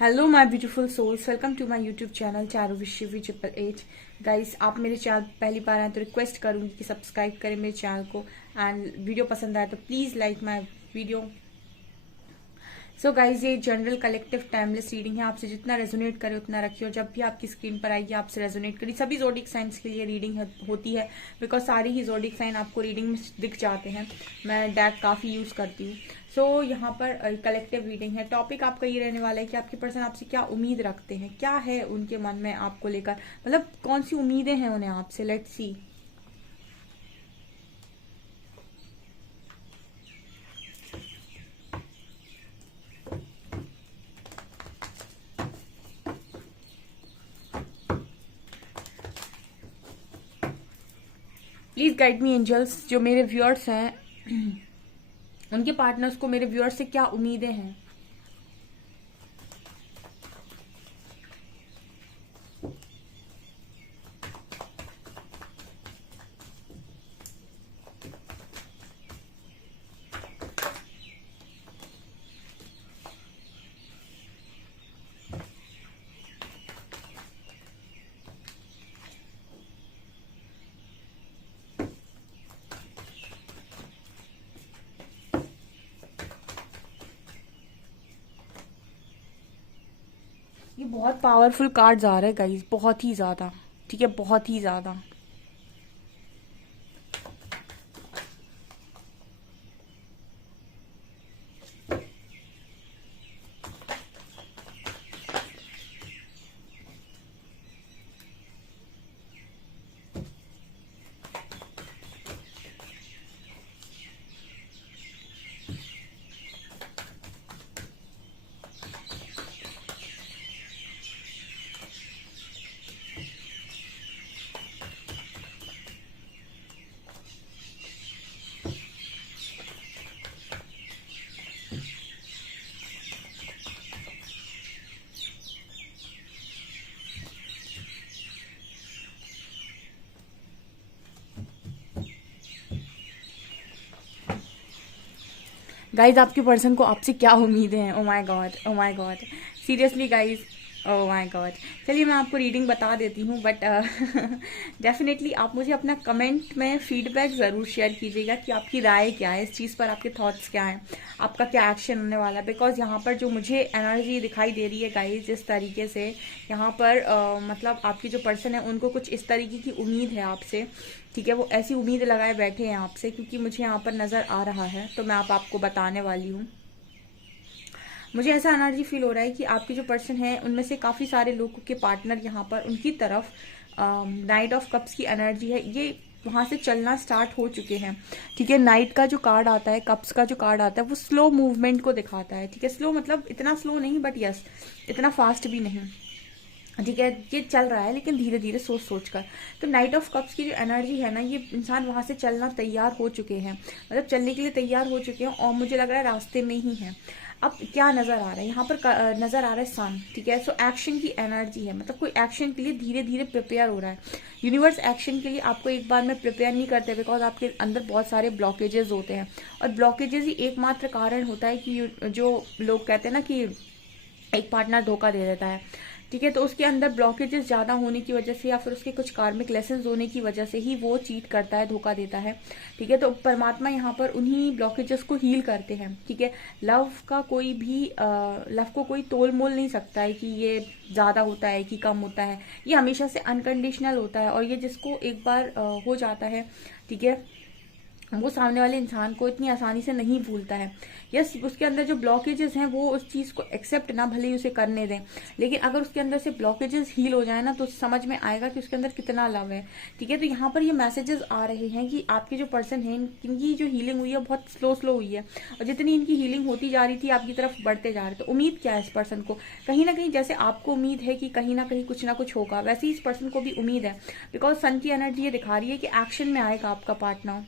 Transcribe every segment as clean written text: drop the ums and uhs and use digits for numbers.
Hello my beautiful souls, welcome to my YouTube channel Charu Vishwi 888। Guys, आप मेरे channel पहली बार आए तो रिक्वेस्ट करूंगी कि सब्सक्राइब करें मेरे चैनल को। एंड वीडियो पसंद आए तो please like my video. So guys, ये जनरल कलेक्टिव टाइमलेस रीडिंग है। आपसे जितना रेजोनेट करे उतना रखिए, और जब भी आपकी स्क्रीन पर आएगी आपसे रेजोनेट करिए। सभी जोडिक साइंस के लिए रीडिंग होती है, बिकॉज सारी ही जोडिक साइन आपको रीडिंग में दिख जाते हैं। मैं डेक काफ़ी यूज़ करती हूँ। सो यहाँ पर कलेक्टिव रीडिंग है। टॉपिक आपका ये रहने वाला है कि आपके पर्सन आपसे क्या उम्मीद रखते हैं, क्या है उनके मन में आपको लेकर, मतलब कौन सी उम्मीदें हैं उन्हें आपसे। Let's see. Please guide me angels. जो मेरे व्यूअर्स हैं उनके पार्टनर्स को मेरे व्यूअर्स से क्या उम्मीदें हैं। ये बहुत पावरफुल कार्ड्स आ रहे हैं गाइस, बहुत ही ज्यादा। ठीक है, बहुत ही ज्यादा। गाइज, आपके पर्सन को आपसे क्या उम्मीदें हैं। Oh my God, oh my God, seriously guys, oh my God. चलिए मैं आपको रीडिंग बता देती हूँ, बट डेफिनेटली आप मुझे अपना कमेंट में फीडबैक ज़रूर शेयर कीजिएगा कि आपकी राय क्या है इस चीज़ पर, आपके थॉट्स क्या हैं, आपका क्या एक्शन होने वाला है। बिकॉज यहाँ पर जो मुझे एनर्जी दिखाई दे रही है गाइज, जिस तरीके से यहाँ पर मतलब आपकी जो पर्सन है उनको कुछ इस तरीके की उम्मीद है आपसे। ठीक है, वो ऐसी उम्मीद लगाए बैठे हैं आपसे, क्योंकि मुझे यहाँ पर नज़र आ रहा है, तो मैं आपको बताने वाली हूँ। मुझे ऐसा एनर्जी फील हो रहा है कि आपके जो पर्सन है उनमें से काफ़ी सारे लोगों के पार्टनर यहाँ पर उनकी तरफ नाइट ऑफ कप्स की एनर्जी है, ये वहां से चलना स्टार्ट हो चुके हैं। ठीक है, नाइट का जो कार्ड आता है, कप्स का जो कार्ड आता है, वो स्लो मूवमेंट को दिखाता है। ठीक है, स्लो मतलब इतना स्लो नहीं, बट यस, इतना फास्ट भी नहीं। ठीक है, ये चल रहा है लेकिन धीरे धीरे, सोच सोच कर। तो नाइट ऑफ कप्स की जो एनर्जी है ना, ये इंसान वहां से चलना तैयार हो चुके हैं, मतलब चलने के लिए तैयार हो चुके हैं, और मुझे लग रहा है रास्ते में ही है। अब क्या नजर आ रहा है यहाँ पर, नजर आ रहा है सन। ठीक है, सो एक्शन की एनर्जी है, मतलब कोई एक्शन के लिए धीरे धीरे प्रिपेयर हो रहा है। यूनिवर्स एक्शन के लिए आपको एक बार में प्रिपेयर नहीं करते, बिकॉज आपके अंदर बहुत सारे ब्लॉकेजेस होते हैं, और ब्लॉकेजेस ही एकमात्र कारण होता है कि जो लोग कहते हैं ना कि एक पार्टनर धोखा दे देता है। ठीक है, तो उसके अंदर ब्लॉकेजेस ज्यादा होने की वजह से, या फिर उसके कुछ कार्मिक लेसन्स होने की वजह से ही वो चीट करता है, धोखा देता है। ठीक है, तो परमात्मा यहाँ पर उन्हीं ब्लॉकेजेस को हील करते हैं। ठीक है, लव का कोई भी लव को कोई तोल मोल नहीं सकता है कि ये ज्यादा होता है कि कम होता है। ये हमेशा से अनकंडीशनल होता है, और ये जिसको एक बार हो जाता है, ठीक है, वो सामने वाले इंसान को इतनी आसानी से नहीं भूलता है। यस, उसके अंदर जो ब्लॉकेजेस हैं वो उस चीज को एक्सेप्ट ना भले ही उसे करने दें, लेकिन अगर उसके अंदर से ब्लॉकेजेस हील हो जाए ना, तो समझ में आएगा कि उसके अंदर कितना लव है। ठीक है, तो यहाँ पर ये मैसेजेस आ रहे हैं कि आपके जो पर्सन है, इनकी जो हीलिंग हुई है बहुत स्लो स्लो हुई है, और जितनी इनकी हीलिंग होती जा रही थी आपकी तरफ बढ़ते जा रहे। तो उम्मीद क्या है इस पर्सन को, कहीं ना कहीं जैसे आपको उम्मीद है कि कहीं ना कहीं कुछ ना कुछ होगा, वैसे ही इस पर्सन को भी उम्मीद है। बिकॉज सन की एनर्जी ये दिखा रही है कि एक्शन में आएगा आपका पार्टनर।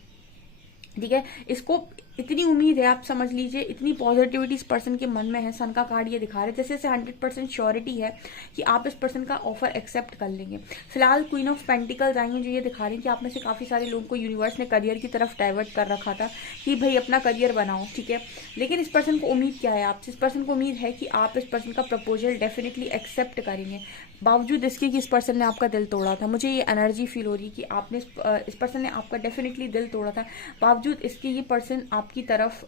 ठीक है, इसको इतनी उम्मीद है, आप समझ लीजिए इतनी पॉजिटिविटी इस पर्सन के मन में है। सन का कार्ड ये दिखा रहे हैं जैसे जैसे 100% श्योरिटी है कि आप इस पर्सन का ऑफर एक्सेप्ट कर लेंगे। फिलहाल क्वीन ऑफ पेंटिकल्स आई हैं जो ये दिखा रही हैं कि आप में से काफ़ी सारे लोगों को यूनिवर्स ने करियर की तरफ डाइवर्ट कर रखा था कि भाई अपना करियर बनाओ, ठीक है। लेकिन इस पर्सन को उम्मीद क्या है आपसे? इस पर्सन को उम्मीद है कि आप इस पर्सन का प्रपोजल डेफिनेटली एक्सेप्ट करेंगे, बावजूद इसके कि इस पर्सन ने आपका दिल तोड़ा था। मुझे ये एनर्जी फील हो रही है कि आपने इस पर्सन ने आपका डेफिनेटली दिल तोड़ा था, बावजूद इसके ये पर्सन आपकी तरफ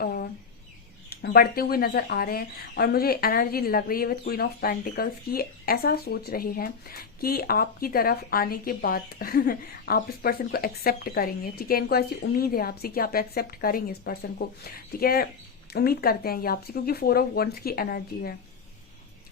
बढ़ते हुए नजर आ रहे हैं। और मुझे एनर्जी लग रही है विद क्वीन ऑफ पेंटिकल्स की ऐसा सोच रहे हैं कि आपकी तरफ आने के बाद आप इस पर्सन को एक्सेप्ट करेंगे, ठीक है। इनको ऐसी उम्मीद है आपसे कि आप एक्सेप्ट करेंगे इस पर्सन को, ठीक है। उम्मीद करते हैं ये आपसे, क्योंकि 4 ऑफ वॉन्ड्स की एनर्जी है,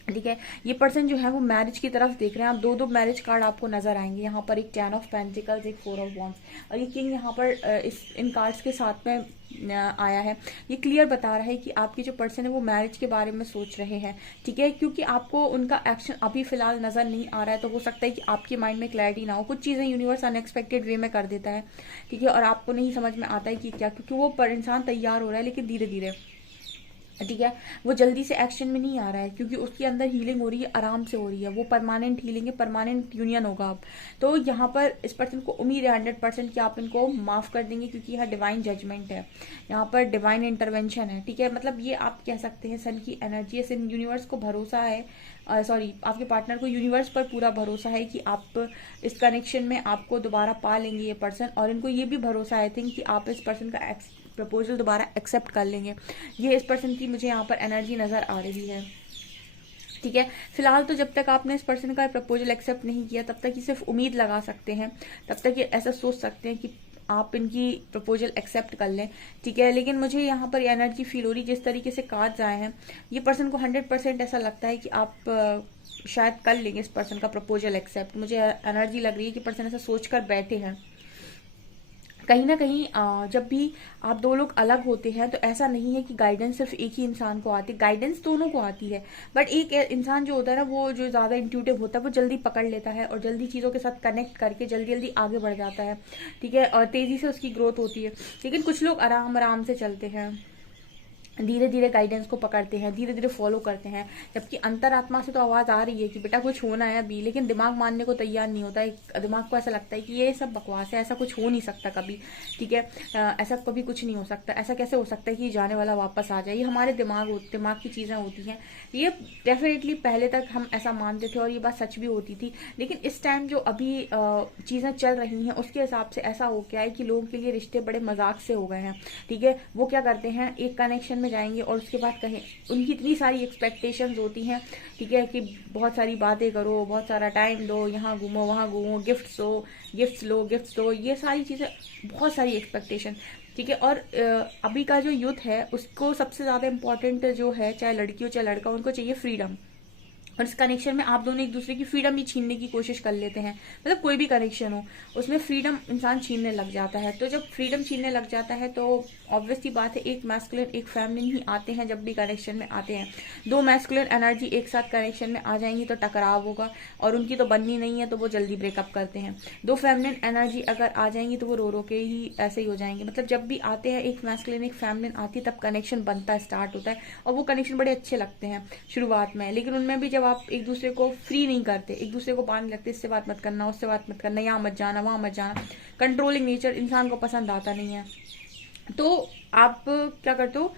ठीक है। ये पर्सन जो है वो मैरिज की तरफ देख रहे हैं। आप दो मैरिज कार्ड आपको नजर आएंगे यहाँ पर, एक 10 ऑफ पेंटिकल्स, एक 4 ऑफ वॉन्ड्स, और ये किंग यहाँ पर इन कार्ड्स के साथ में आया है। ये क्लियर बता रहा है कि आपकी जो पर्सन है वो मैरिज के बारे में सोच रहे हैं, ठीक है। क्योंकि आपको उनका एक्शन अभी फिलहाल नजर नहीं आ रहा है, तो हो सकता है कि आपके माइंड में क्लैरिटी ना हो। कुछ चीजें यूनिवर्स अनएक्सपेक्टेड वे में कर देता है, ठीक है, और आपको नहीं समझ में आता है कि क्या, क्योंकि वो इंसान तैयार हो रहा है लेकिन धीरे धीरे, ठीक है। वो जल्दी से एक्शन में नहीं आ रहा है क्योंकि उसके अंदर हीलिंग हो रही है, आराम से हो रही है। वो परमानेंट हीलिंग है, परमानेंट यूनियन होगा अब। तो यहाँ पर इस पर्सन को उम्मीद है 100% कि आप इनको माफ कर देंगे, क्योंकि यहाँ डिवाइन जजमेंट है, यहाँ पर डिवाइन इंटरवेंशन है, ठीक है। मतलब ये आप कह सकते हैं सन की एनर्जी है, सन यूनिवर्स को भरोसा है, सॉरी आपके पार्टनर को यूनिवर्स पर पूरा भरोसा है कि आप इस कनेक्शन में आपको दोबारा पा लेंगे ये पर्सन। और इनको ये भी भरोसा है थिंक कि आप इस पर्सन का प्रपोजल दोबारा एक्सेप्ट कर लेंगे। ये इस पर्सन की मुझे यहाँ पर एनर्जी नजर आ रही है, ठीक है। फिलहाल तो जब तक आपने इस पर्सन का प्रपोजल एक्सेप्ट नहीं किया तब तक ये सिर्फ उम्मीद लगा सकते हैं, तब तक ये ऐसा सोच सकते हैं कि आप इनकी प्रपोजल एक्सेप्ट कर लें, ठीक है। लेकिन मुझे यहाँ पर एनर्जी फील हो रही, जिस तरीके से कार्ड्स आए हैं, ये पर्सन को 100% ऐसा लगता है कि आप शायद कर लेंगे इस पर्सन का प्रपोजल एक्सेप्ट। मुझे एनर्जी लग रही है कि पर्सन ऐसा सोच कर बैठे हैं। कहीं ना कहीं जब भी आप दो लोग अलग होते हैं तो ऐसा नहीं है कि गाइडेंस सिर्फ एक ही इंसान को आती है, गाइडेंस दोनों को आती है। बट एक इंसान जो होता है ना, वो जो ज्यादा इंट्यूटिव होता है वो जल्दी पकड़ लेता है और जल्दी चीजों के साथ कनेक्ट करके जल्दी जल्दी आगे बढ़ जाता है, ठीक है, और तेजी से उसकी ग्रोथ होती है। लेकिन कुछ लोग आराम आराम से चलते हैं, धीरे धीरे गाइडेंस को पकड़ते हैं, धीरे धीरे फॉलो करते हैं। जबकि अंतरात्मा से तो आवाज आ रही है कि बेटा कुछ होना है अभी, लेकिन दिमाग मानने को तैयार नहीं होता है। दिमाग को ऐसा लगता है कि ये सब बकवास है, ऐसा कुछ हो नहीं सकता कभी, ठीक है। ऐसा कभी कुछ नहीं हो सकता, ऐसा कैसे हो सकता है कि जाने वाला वापस आ जाए। ये हमारे दिमाग की चीजें होती हैं। ये डेफिनेटली पहले तक हम ऐसा मानते थे और ये बात सच भी होती थी, लेकिन इस टाइम जो अभी चीजें चल रही हैं उसके हिसाब से ऐसा हो गया है कि लोगों के लिए रिश्ते बड़े मजाक से हो गए हैं, ठीक है। वो क्या करते हैं, एक कनेक्शन में जाएंगे और उसके बाद कहें, उनकी इतनी सारी एक्सपेक्टेशंस होती हैं, ठीक है, कि बहुत सारी बातें करो, बहुत सारा टाइम दो, यहाँ घूमो वहाँ घूमो, गिफ्ट्स लो गिफ्ट्स दो, ये सारी चीजें, बहुत सारी एक्सपेक्टेशन, ठीक है। और अभी का जो यूथ है उसको सबसे ज्यादा इंपॉर्टेंट जो है, चाहे लड़की हो चाहे लड़का, उनको चाहिए फ्रीडम। और इस कनेक्शन में आप दोनों एक दूसरे की फ्रीडम ही छीनने की कोशिश कर लेते हैं। मतलब कोई भी कनेक्शन हो उसमें फ्रीडम इंसान छीनने लग जाता है। तो जब फ्रीडम छीनने लग जाता है तो ऑब्वियसली बात है, एक मैस्कुलिन एक फेमिनिन ही आते हैं जब भी कनेक्शन में आते हैं। दो मैस्कुलिन एनर्जी एक साथ कनेक्शन में आ जाएंगी तो टकराव होगा, और उनकी तो बननी नहीं है तो वो जल्दी ब्रेकअप करते हैं। दो फेमिनिन एनर्जी अगर आ जाएंगी तो वो रो रो के ही ऐसे ही हो जाएंगे। मतलब जब भी आते हैं एक मैस्कुलिन एक फेमिनिन आती है तब कनेक्शन बनता है, स्टार्ट होता है, और वो कनेक्शन बड़े अच्छे लगते हैं शुरुआत में। लेकिन उनमें भी जब आप एक दूसरे को फ्री नहीं करते, एक दूसरे को बांध लगते, इससे बात मत करना, उससे बात मत करना, यहाँ मत जाना वहां मत जाना, कंट्रोलिंग नेचर इंसान को पसंद आता नहीं है, तो आप क्या करते हो,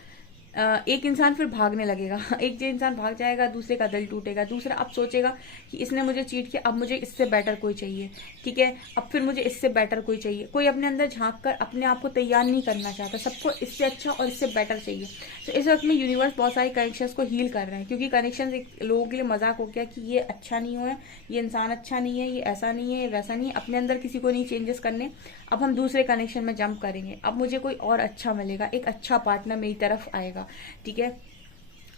एक इंसान फिर भागने लगेगा। एक जो इंसान भाग जाएगा दूसरे का दिल टूटेगा। दूसरा अब सोचेगा कि इसने मुझे चीट किया, अब मुझे इससे बेटर कोई चाहिए, ठीक है, अब फिर मुझे इससे बेटर कोई चाहिए। कोई अपने अंदर झांक कर अपने आप को तैयार नहीं करना चाहता, सबको इससे अच्छा और इससे बेटर चाहिए। तो इस वक्त में यूनिवर्स बहुत सारे कनेक्शंस को हील कर रहे हैं, क्योंकि कनेक्शन एक लोगों के लिए मजाक हो गया कि ये अच्छा नहीं हुआ है, ये इंसान अच्छा नहीं है, ये ऐसा नहीं है, ये वैसा नहीं है। अपने अंदर किसी को नहीं चेंजेस करने, अब हम दूसरे कनेक्शन में जंप करेंगे, अब मुझे कोई और अच्छा मिलेगा, एक अच्छा पार्टनर मेरी तरफ आएगा, ठीक है।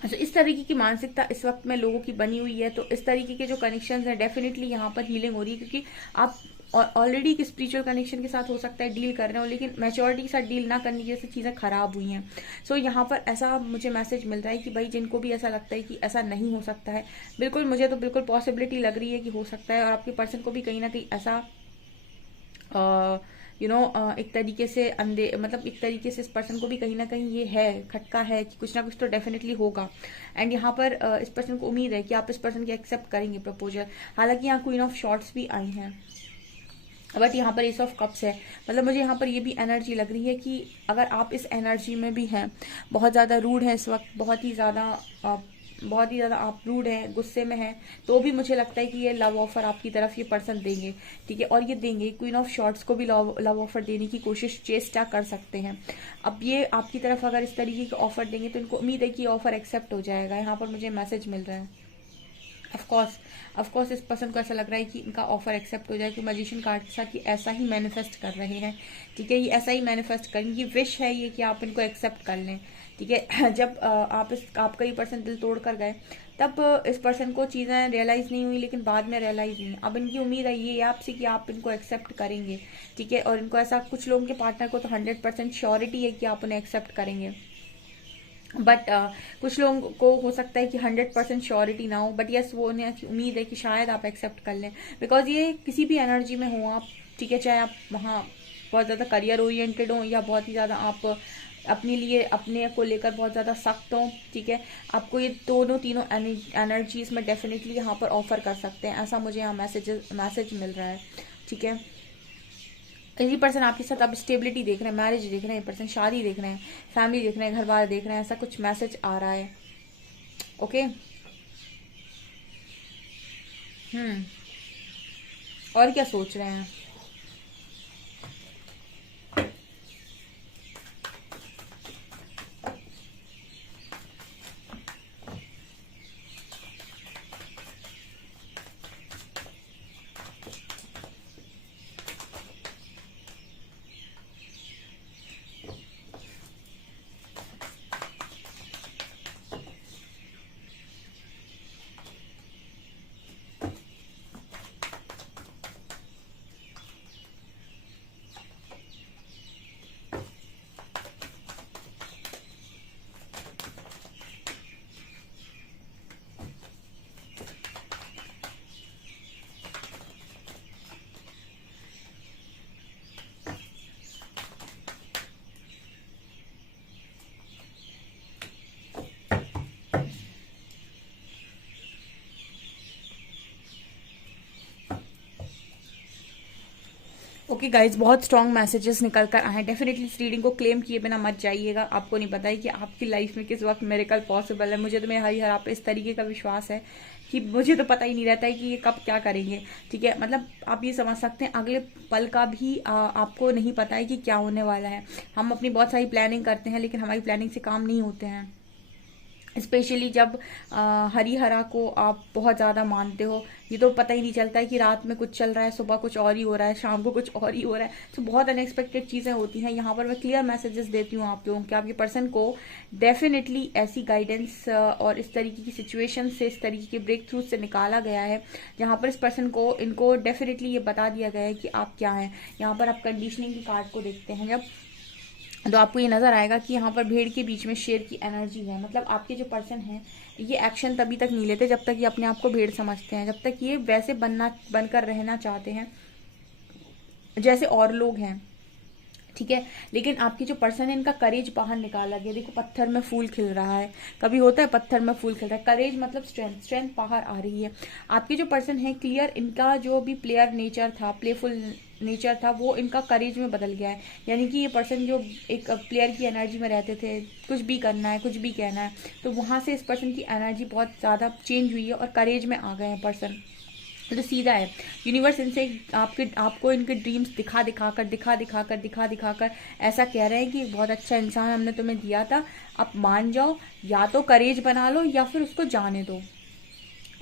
तो इस तरीके की मानसिकता इस वक्त में लोगों की बनी हुई है। तो इस तरीके के जो कनेक्शंस हैं डेफिनेटली यहाँ पर हीलिंग हो रही है, क्योंकि आप ऑलरेडी एक स्पिरिचुअल कनेक्शन के साथ हो सकता है डील कर रहे हो, लेकिन मैच्योरिटी के साथ डील ना करने की वजह से चीजें खराब हुई हैं। सो यहाँ पर ऐसा मुझे मैसेज मिल रहा है कि भाई जिनको भी ऐसा लगता है कि ऐसा नहीं हो सकता है, बिल्कुल मुझे तो बिल्कुल पॉसिबिलिटी लग रही है कि हो सकता है, और आपके पर्सन को भी कहीं ना कहीं ऐसा एक तरीके से मतलब एक तरीके से इस पर्सन को भी कहीं ना कहीं ये है, खटका है कि कुछ ना कुछ तो डेफिनेटली होगा। एंड यहाँ पर इस पर्सन को उम्मीद है कि आप इस पर्सन की एक्सेप्ट करेंगे प्रपोजल। हालांकि यहाँ क्वीन ऑफ शॉर्ट्स भी आई हैं, बट यहाँ पर एस ऑफ कप्स है। मतलब मुझे यहाँ पर ये भी एनर्जी लग रही है कि अगर आप इस एनर्जी में भी हैं, बहुत ज़्यादा रूड है इस वक्त, बहुत ही ज़्यादा आप रूड हैं, गुस्से में हैं, तो भी मुझे लगता है कि ये लव ऑफर आपकी तरफ ये पर्सन देंगे, ठीक है। और ये देंगे, क्वीन ऑफ शॉर्ट्स को भी लव ऑफर देने की कोशिश, चेष्टा कर सकते हैं। अब ये आपकी तरफ अगर इस तरीके का ऑफर देंगे तो इनको उम्मीद है कि ऑफर एक्सेप्ट हो जाएगा। यहाँ पर मुझे मैसेज मिल रहा है। ऑफकोर्स इस पर्सन को ऐसा लग रहा है कि इनका ऑफर एक्सेप्ट हो जाए, कि मैजिशियन कार्ड के साथ ये ऐसा ही मैनिफेस्ट कर रहे हैं, ठीक है। ये ऐसा ही मैनिफेस्ट करेंगे, ये विश है ये कि आप इनको एक्सेप्ट कर लें, ठीक है। जब आपका ये पर्सन दिल तोड़ कर गए, तब इस पर्सन को चीज़ें रियलाइज़ नहीं हुई, लेकिन बाद में रियलाइज़ हुई। अब इनकी उम्मीद है ये आपसे कि आप इनको एक्सेप्ट करेंगे, ठीक है। और इनको ऐसा, कुछ लोगों के पार्टनर को तो 100% श्योरिटी है कि आप उन्हें एक्सेप्ट करेंगे, बट कुछ लोगों को हो सकता है कि 100% श्योरिटी ना हो, बट यस वो उन्हें उम्मीद है कि शायद आप एक्सेप्ट कर लें, बिकॉज ये किसी भी एनर्जी में हो आप, ठीक है। चाहे आप वहाँ बहुत ज़्यादा करियर ओरिएंटेड हो या बहुत ही ज़्यादा आप अपने को लेकर बहुत ज़्यादा सख्त हो, ठीक है। आपको ये तीनों एनर्जीज में डेफिनेटली यहाँ पर ऑफर कर सकते हैं, ऐसा मुझे यहाँ मैसेज मिल रहा है, ठीक है। ये पर्सन आपके साथ अब स्टेबिलिटी देख रहे हैं, मैरिज देख रहे हैं, ये पर्सन शादी देख रहे हैं, फैमिली देख रहे हैं, घर बार देख रहे हैं, ऐसा कुछ मैसेज आ रहा है। ओके। और क्या सोच रहे हैं? ओके गाइज, बहुत स्ट्रॉन्ग मैसेजेस निकल कर आए हैं। डेफिनेटली इस रीडिंग को क्लेम किए बिना मत जाइएगा। आपको नहीं पता है कि आपकी लाइफ में किस वक्त मिरेकल पॉसिबल है। मुझे तो मेरे हरी हरा पे इस तरीके का विश्वास है कि मुझे तो पता ही नहीं रहता है कि ये कब क्या करेंगे, ठीक है। मतलब आप ये समझ सकते हैं अगले पल का भी आपको नहीं पता है कि क्या होने वाला है। हम अपनी बहुत सारी प्लानिंग करते हैं, लेकिन हमारी प्लानिंग से काम नहीं होते हैं। स्पेशली जब हरी हरा को आप बहुत ज़्यादा मानते हो, ये तो पता ही नहीं चलता है कि रात में कुछ चल रहा है, सुबह कुछ और ही हो रहा है, शाम को कुछ और ही हो रहा है। तो बहुत अनएक्सपेक्टेड चीज़ें होती हैं। यहाँ पर मैं क्लियर मैसेजेस देती हूँ आप लोगों के, आपके पर्सन को डेफिनेटली ऐसी गाइडेंस और इस तरीके की सिचुएशन से, इस तरीके के ब्रेक थ्रू से निकाला गया है, जहाँ पर इस पर्सन को इनको डेफिनेटली ये बता दिया गया है कि आप क्या हैं। यहाँ पर आप कंडीशनिंग की कार्ड को देखते हैं जब, तो आपको ये नजर आएगा कि यहाँ पर भेड़ के बीच में शेर की एनर्जी है। मतलब आपके जो पर्सन हैं ये एक्शन तभी तक नहीं लेते जब तक ये अपने आप को भेड़ समझते हैं, जब तक ये वैसे बनकर रहना चाहते हैं जैसे और लोग हैं, ठीक है। लेकिन आपकी जो पर्सन है, इनका करेज बाहर निकाला गया। देखो पत्थर में फूल खिल रहा है, कभी होता है पत्थर में फूल खिल रहा है। करेज मतलब स्ट्रेंथ बाहर आ रही है। आपके जो पर्सन है क्लियर, इनका जो भी प्लेयर नेचर था, प्लेफुल नेचर था, वो इनका करेज में बदल गया है। यानी कि ये पर्सन जो एक प्लेयर की एनर्जी में रहते थे, कुछ भी करना है, कुछ भी कहना है, तो वहां से इस पर्सन की एनर्जी बहुत ज़्यादा चेंज हुई है और करेज में आ गए हैं पर्सन। तो सीधा है, यूनिवर्स इनसे आपको इनके ड्रीम्स दिखा दिखाकर ऐसा कह रहे हैं कि बहुत अच्छा इंसान हमने तुम्हें दिया था, आप मान जाओ, या तो करेज बना लो या फिर उसको जाने दो,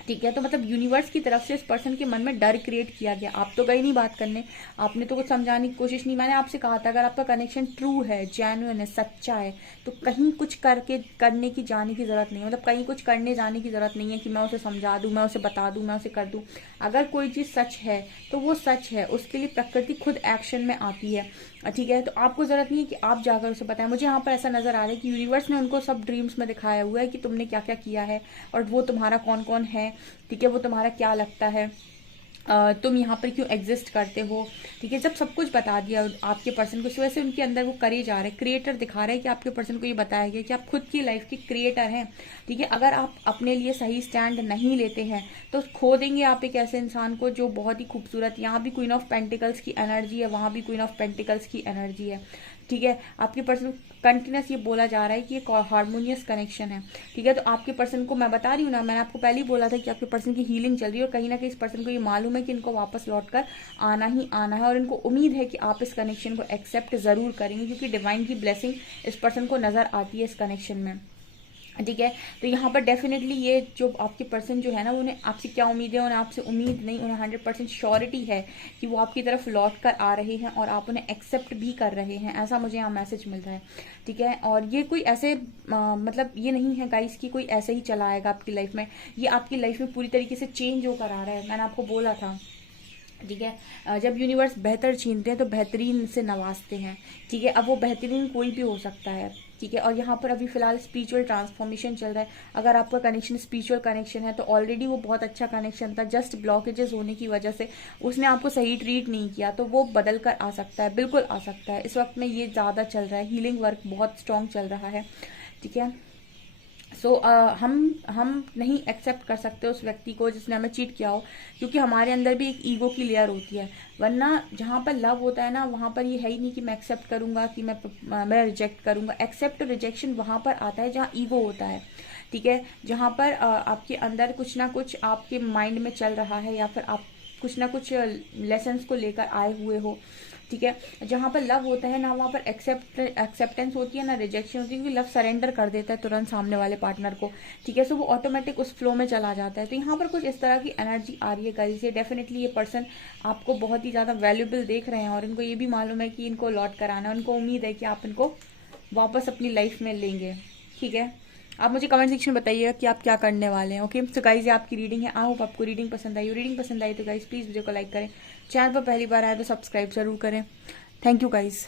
ठीक है। तो मतलब यूनिवर्स की तरफ से इस पर्सन के मन में डर क्रिएट किया गया। आप तो गए नहीं बात करने, आपने तो कुछ समझाने की कोशिश नहीं। मैंने आपसे कहा था अगर आपका कनेक्शन ट्रू है, जेन्युइन है, सच्चा है, तो कहीं कुछ करने की जाने की जरूरत नहीं है। मतलब कहीं कुछ करने जाने की जरूरत नहीं है कि मैं उसे समझा दूं, मैं उसे बता दूं, मैं उसे कर दूं। अगर कोई चीज सच है तो वो सच है, उसके लिए प्रकृति खुद एक्शन में आती है, ठीक है। तो आपको जरूरत नहीं है कि आप जाकर उसे बताएं। मुझे यहाँ पर ऐसा नजर आ रहा है कि यूनिवर्स ने उनको सब ड्रीम्स में दिखाया हुआ है कि तुमने क्या क्या किया है और वो तुम्हारा कौन कौन है, ठीक है, वो तुम्हारा क्या लगता है। तुम यहाँ पर क्यों एग्जिस्ट करते हो, ठीक है। जब सब कुछ बता दिया आपके पर्सन को, इस वजह से उनके अंदर वो करेज आ रहा है, क्रिएटर दिखा रहा है कि आपके पर्सन को ये बताया गया कि आप खुद की लाइफ के क्रिएटर हैं, ठीक है। अगर आप अपने लिए सही स्टैंड नहीं लेते हैं तो खो देंगे आप एक ऐसे इंसान को जो बहुत ही खूबसूरत, यहाँ भी क्वीन ऑफ पेंटिकल्स की एनर्जी है, वहाँ भी क्वीन ऑफ पेंटिकल्स की एनर्जी है, ठीक है। आपके पर्सन कंटिन्यूस ये बोला जा रहा है कि एक हार्मोनियस कनेक्शन है, ठीक है। तो आपके पर्सन को मैं बता रही हूँ ना, मैंने आपको पहले ही बोला था कि आपके पर्सन की हीलिंग चल रही है और कहीं ना कहीं इस पर्सन को ये मालूम है कि इनको वापस लौट कर आना ही आना है और इनको उम्मीद है कि आप इस कनेक्शन को एक्सेप्ट जरूर करेंगे, क्योंकि डिवाइन की ब्लेसिंग इस पर्सन को नजर आती है इस कनेक्शन में, ठीक है। तो यहाँ पर डेफिनेटली ये जो आपके पर्सन जो है ना, उन्हें आपसे क्या उम्मीद है, उन्हें आपसे उम्मीद नहीं, उन्हें 100% श्योरिटी है कि वो आपकी तरफ लौट कर आ रहे हैं और आप उन्हें एक्सेप्ट भी कर रहे हैं, ऐसा मुझे यहाँ मैसेज मिल रहा है, ठीक है। और ये कोई ऐसे मतलब ये नहीं है गाइस कि कोई ऐसे ही चला आएगा आपकी लाइफ में, ये आपकी लाइफ में पूरी तरीके से चेंज होकर आ रहा है। मैंने आपको बोला था, ठीक है, जब यूनिवर्स बेहतर छीनते हैं तो बेहतरीन से नवाजते हैं, ठीक है। अब वो बेहतरीन कोई भी हो सकता है, ठीक है। और यहाँ पर अभी फिलहाल स्पिरिचुअल ट्रांसफॉर्मेशन चल रहा है। अगर आपका कनेक्शन स्पिरिचुअल कनेक्शन है तो ऑलरेडी वो बहुत अच्छा कनेक्शन था, जस्ट ब्लॉकेजेस होने की वजह से उसने आपको सही ट्रीट नहीं किया, तो वो बदल कर आ सकता है, बिल्कुल आ सकता है। इस वक्त में ये ज़्यादा चल रहा है, हीलिंग वर्क बहुत स्ट्रॉन्ग चल रहा है, ठीक है। सो हम नहीं एक्सेप्ट कर सकते उस व्यक्ति को जिसने हमें चीट किया हो, क्योंकि हमारे अंदर भी एक ईगो की लेयर होती है। वरना जहाँ पर लव होता है ना, वहाँ पर ये है ही नहीं कि मैं एक्सेप्ट करूंगा कि मैं रिजेक्ट करूंगा। एक्सेप्ट और रिजेक्शन वहाँ पर आता है जहाँ ईगो होता है, ठीक है। जहाँ पर आपके अंदर कुछ ना कुछ आपके माइंड में चल रहा है या फिर आप कुछ ना कुछ लेसन्स को लेकर आए हुए हो, ठीक है। जहाँ पर लव होता है ना, वहाँ पर एक्सेप्टेंस होती है ना रिजेक्शन होती है, क्योंकि लव सरेंडर कर देता है तुरंत सामने वाले पार्टनर को, ठीक है। सो वो ऑटोमेटिक उस फ्लो में चला जाता है। तो यहाँ पर कुछ इस तरह की एनर्जी आ रही है गाइस, ये डेफिनेटली ये पर्सन आपको बहुत ही ज़्यादा वैल्यूबल देख रहे हैं और इनको ये भी मालूम है कि इनको लौट कर आना है, उनको उम्मीद है कि आप इनको वापस अपनी लाइफ में लेंगे, ठीक है। आप मुझे कमेंट सेक्शन में बताइएगा कि आप क्या करने वाले हैं, ओके। तो गाइस ये आपकी रीडिंग है, आई होप आपको रीडिंग पसंद आई। रीडिंग पसंद आई तो गाइस प्लीज़ वीडियो को लाइक करें, चैनल पर पहली बार आए तो सब्सक्राइब जरूर करें। Thank you guys.